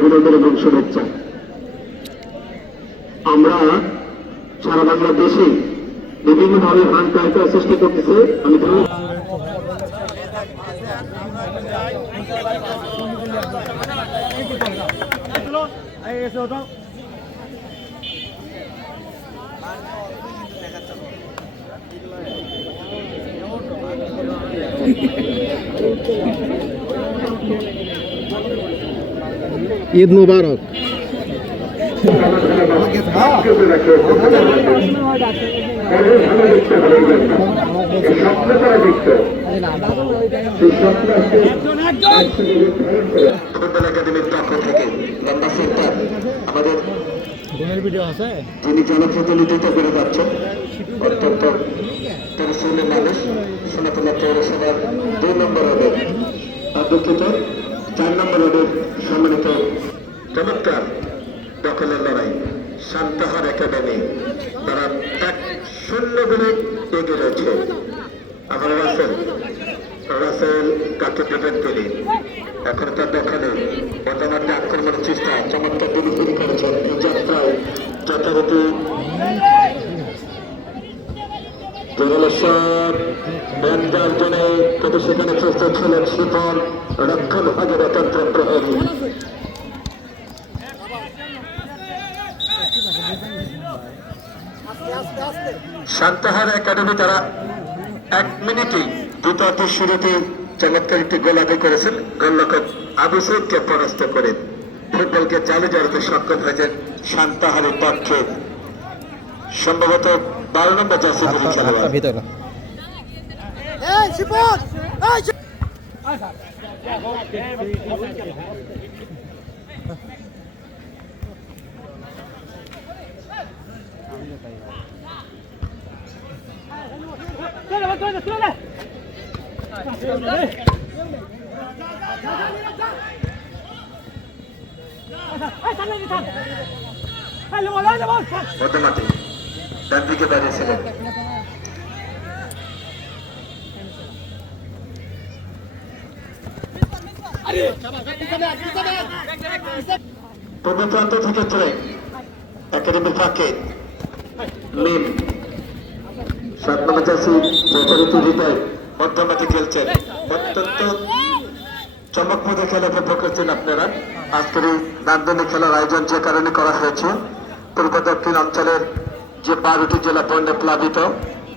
অভিনন্দন এবং শুভেচ্ছা। আমরা সারা বাংলাদেশে বিভিন্নভাবে ফান কার্যকর সৃষ্টি করতেছে। আমি ধন্যবাদ। ঈদ মুবারক। আমাদের যিনি জনপ্রতিনিধিত্ব করে যাচ্ছেন অত্যন্ত পরিশ্রমের মানুষ সোনাতলা পৌরসভার দুই নম্বর আর দুঃখিত চার নম্বর সম্মানিত চমৎকার দখলের লড়াই শান্তহার একাডেমি, তারা এক শূন্য গুণে এগিয়ে রয়েছে। আমার রাসেল রাসেল কাকে দেবেন তিনি? এখন তার দখলে বর্তমানে আক্রমণের চেষ্টা, চমৎকার ডেলিভারি করেছেন এই যাত্রায় যথারীতি জনলেশ্বর ব্যান্ডার জনে কিন্তু সেখানে প্রস্তুত ছিলেন শিফন রক্ষণ ভাগের অতন্ত্র প্রহরী শান্তহার একাডেমি তারা এক মিনিটেই দ্রুত শুরুতে চমৎকার একটি গোল আদায় করেছেন। গোলরক্ষক আবু সৈদকে পরাস্ত করে ফুটবলকে চালু জড়াতে সক্ষম হয়েছেন শান্তাহারের পক্ষে। সম্ভবত বারো নম্বর জার্সি ধরে খেলোয়াড়। ভিতরে। মধ্যমাটি ডান দিকে দাঁড়িয়েছিলেন পূর্ব প্রান্ত থেকে চলে। একাডেমির ফাঁকে। মিম। সাত চাষি যথারীতি হৃদয় মধ্যমাটি খেলছেন অত্যন্ত চমকপ্রদ খেলা উপভোগ করছেন আপনারা। আজকের এই নান্দনিক খেলার আয়োজন যে কারণে করা হয়েছে পূর্ব দক্ষিণ অঞ্চলের যে বারোটি জেলা বন্যা প্লাবিত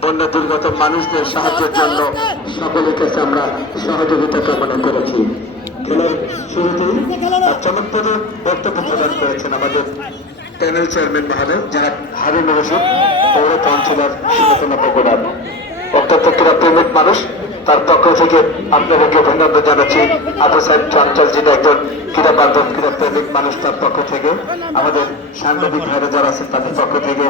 বন্যা দুর্গত মানুষদের সাহায্যের জন্য সকলের কাছে আমরা সহযোগিতা কামনা করেছি। খেলার শুরুতেই চমকপ্রদ বক্তব্য প্রদান করেছেন আমাদের প্যানেল চেয়ারম্যান মহাদেব যারা হারুন রশিদ, পৌর কাউন্সিলর সুরতনা বগুড়ার ক্রীড়া প্রেমিক মানুষ, তার পক্ষ থেকে আপনাদেরকে অভিনন্দন জানাচ্ছি। আবু সাহেব চঞ্চল যেটা একজন ক্রীড়া বান্ধব ক্রীড়া প্রেমিক মানুষ, তার পক্ষ থেকে, আমাদের সাংবাদিক ভাইরা যারা আছেন, তাদের পক্ষ থেকে,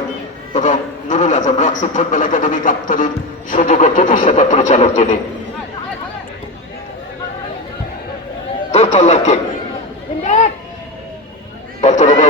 এবং Nurul Azam, Roxy football academy গাবতলির সুযোগ ও প্রতিষ্ঠাতা পরিচালক যিনি। দূরপাল্লার কিক বর্তমানে